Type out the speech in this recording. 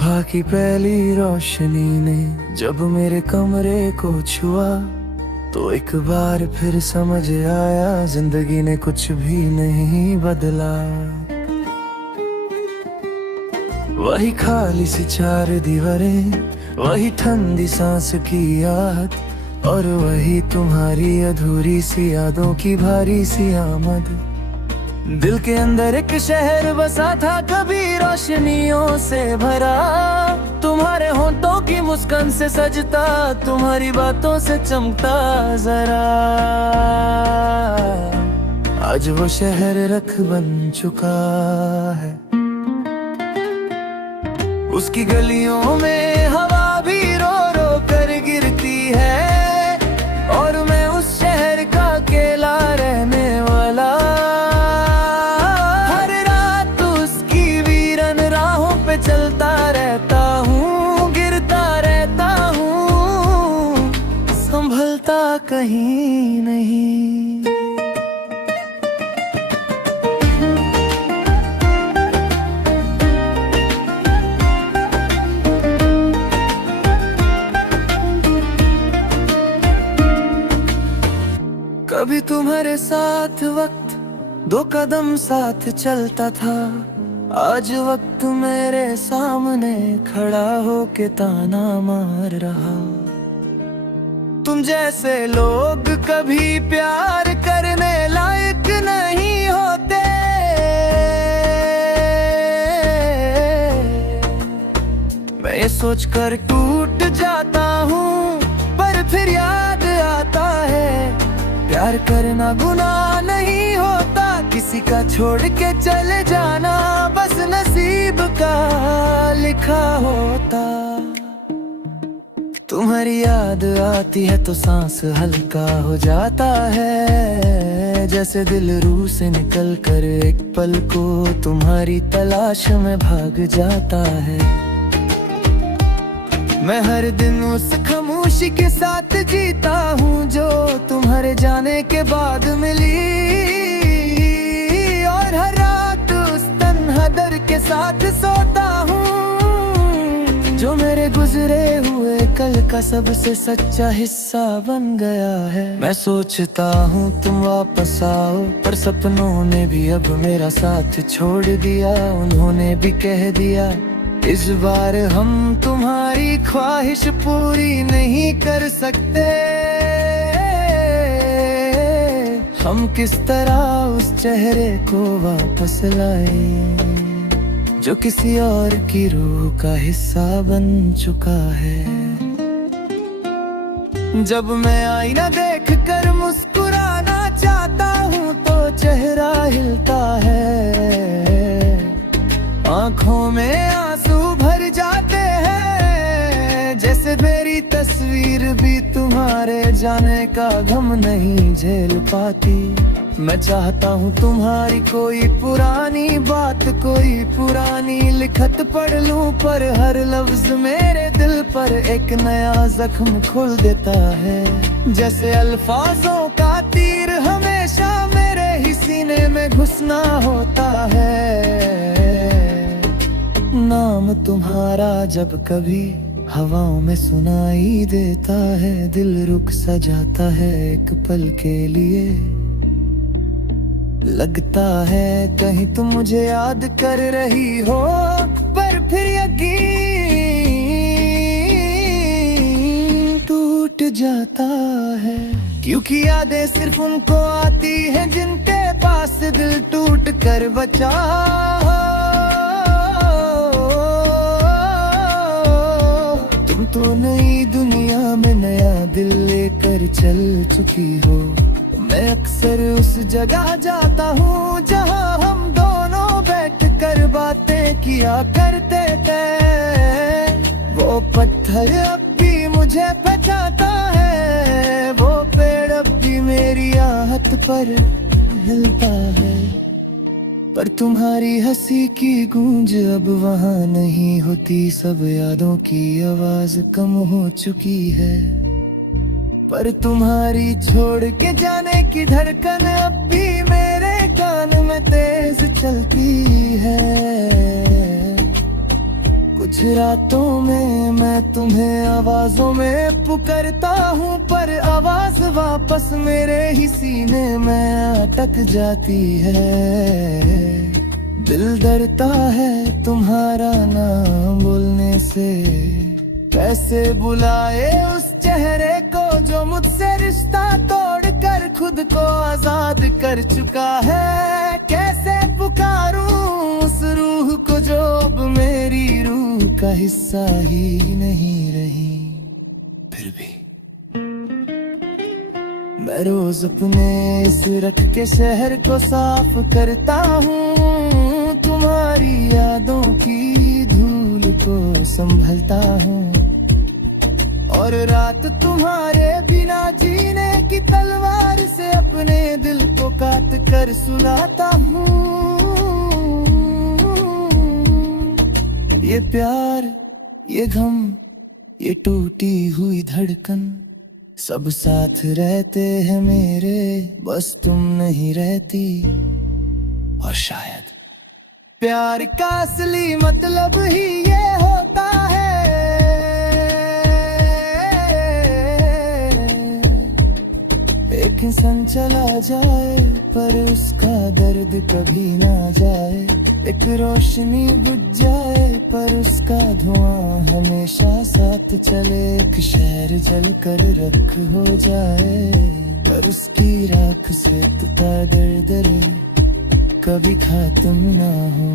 सुबह की पहली रोशनी ने जब मेरे कमरे को छुआ तो एक बार फिर समझ आया जिंदगी ने कुछ भी नहीं बदला। वही खाली सी चार दीवारें, वही ठंडी सांस की याद और वही तुम्हारी अधूरी सी यादों की भारी सी आमद। दिल के अंदर एक शहर बसा था कभी रोशनियों से भरा, तुम्हारे होंठों की मुस्कान से सजता, तुम्हारी बातों से चमकता जरा। आज वो शहर रख बन चुका है, उसकी गलियों में हवा भी रो रो कर गिरती है और मैं उस शहर का अकेला रहने वाला। चलता रहता हूँ, गिरता रहता हूँ, संभलता कहीं नहीं। कभी तुम्हारे साथ वक्त दो कदम साथ चलता था, आज वक्त मेरे सामने खड़ा होके ताना मार रहा। तुम जैसे लोग कभी प्यार करने लायक नहीं होते, मैं ये सोचकर टूट जाता हूँ, पर फिर याद आता है प्यार करना गुनाह नहीं होता, किसी का छोड़ के चले जाना बस नसीब का लिखा होता। तुम्हारी याद आती है तो सांस हल्का हो जाता है, जैसे दिल रूह से निकल कर एक पल को तुम्हारी तलाश में भाग जाता है। मैं हर दिन उस खामोशी के साथ जीता हूँ जो तुम्हारे जाने के बाद मिली, और हर रात उस तन्हा दर के साथ सोता हूँ जो मेरे गुजरे हुए कल का सबसे सच्चा हिस्सा बन गया है। मैं सोचता हूँ तुम वापस आओ, पर सपनों ने भी अब मेरा साथ छोड़ दिया। उन्होंने भी कह दिया इस बार हम तुम्हारी ख्वाहिश पूरी नहीं कर सकते। हम किस तरह उस चेहरे को वापस लाए जो किसी और की रूह का हिस्सा बन चुका है। जब मैं आईना देख कर मुस्कुराना चाहता हूँ तो चेहरा हिलता है, आंखों में आंसू भर जाते हैं, जैसे मेरी तस्वीर भी तुम्हारे जाने का गम नहीं झेल पाती। मैं चाहता हूँ तुम्हारी कोई पुरानी बात, कोई पुरानी लिखत पढ़ लूं, पर हर लफ्ज मेरे दिल पर एक नया जख्म खोल देता है। जैसे अल्फाजों का तीर हमेशा मेरे ही सीने में घुसना होता है। नाम तुम्हारा जब कभी हवाओं में सुनाई देता है, दिल रुक सा जाता है एक पल के लिए। लगता है कहीं तुम मुझे याद कर रही हो, पर फिर यकीन टूट जाता है, क्योंकि यादें सिर्फ उनको आती हैं जिनके पास दिल टूट कर बचा। तो नई दुनिया में नया दिल लेकर चल चुकी हो। मैं अक्सर उस जगह जाता हूँ जहाँ हम दोनों बैठकर बातें किया करते थे। वो पत्थर अब भी मुझे बचाता है, वो पेड़ अब भी मेरी आहट पर हिलता है, पर तुम्हारी हंसी की गूंज अब वहाँ नहीं होती। सब यादों की आवाज कम हो चुकी है, पर तुम्हारी छोड़ के जाने की धड़कन अब भी मेरे कान में तेज चलती है। कुछ रातों में मैं तुम्हें आवाजों में पुकारता हूँ, पर आवाज वापस मेरे ही सीने में अटक जाती है। दिल डरता है तुम्हारा नाम बोलने से, कैसे बुलाए उस चेहरे को जो मुझसे रिश्ता तोड़कर खुद को आजाद कर चुका है। कैसे पुकारूं उस रूह को जो अब मेरी रूह का हिस्सा ही नहीं रही। फिर भी मैं रोज अपने इस रख के शहर को साफ करता हूँ, तुम्हारी यादों की धूल को संभलता हूँ, और रात तुम्हारे बिना जीने की तलवार से अपने दिल को काट कर सुलाता हूँ। ये प्यार, ये गम, ये टूटी हुई धड़कन, सब साथ रहते हैं मेरे, बस तुम नहीं रहती। और शायद प्यार का असली मतलब ही ये होता है, एक इंसान चला जाए पर उसका दर्द कभी ना जाए, एक रोशनी बुझ जाए पर उसका धुआं हमेशा साथ चले, एक शहर जल कर रख हो जाए पर उसकी राख से तुता दर्द कभी खत्म ना हो।